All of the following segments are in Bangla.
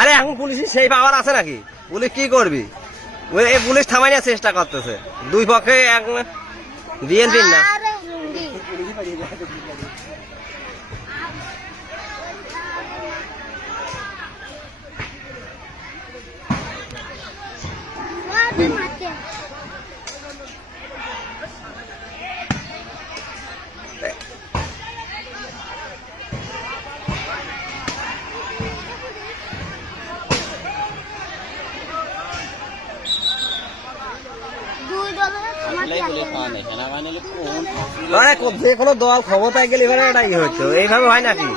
আরে এখন পুলিশের সেই পাওয়ার আছে নাকি? পুলিশ কি করবি? এই পুলিশ থামাই নেওয়ার চেষ্টা করতেছে, দুই পক্ষে এক বিএনপির না। যে কোনো দল ক্ষমতায় গেলে এবারে এটাই হচ্ছে, এইভাবে হয় নাকি?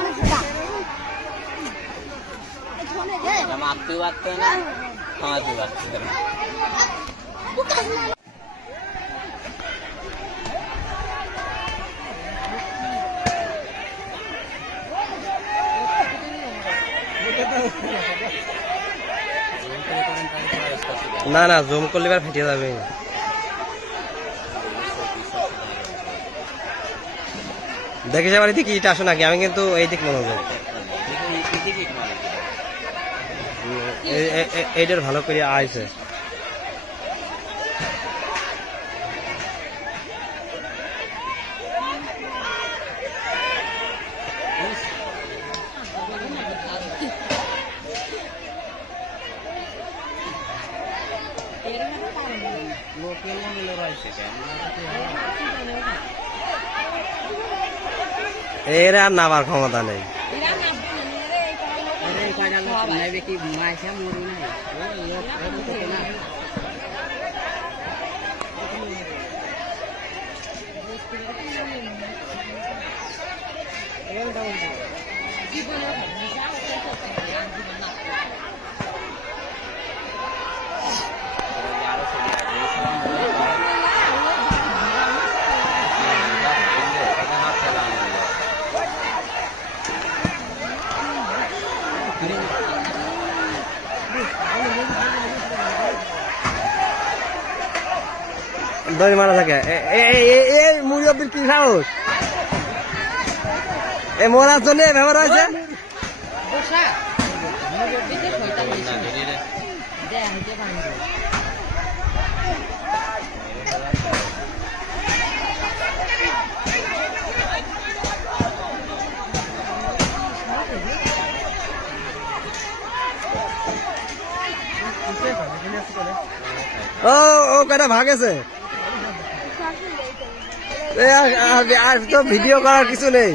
না না, জুম করলে এবার ফেটে যাবে। দেখে যাবার এদিকে ইট আসো নাকি? আমি কিন্তু এই দিক মনোযোগ, এইটার ভালো করে আইছে। এর আর নামার ক্ষমতা নেই। দড়ি মারা থাকে। মুরব্বীর কি সাহস? এ মরার জন্য ব্যবহার হয়েছে। ও ও কটা ভাগেছে, আর তো ভিডিও করার কিছু নেই।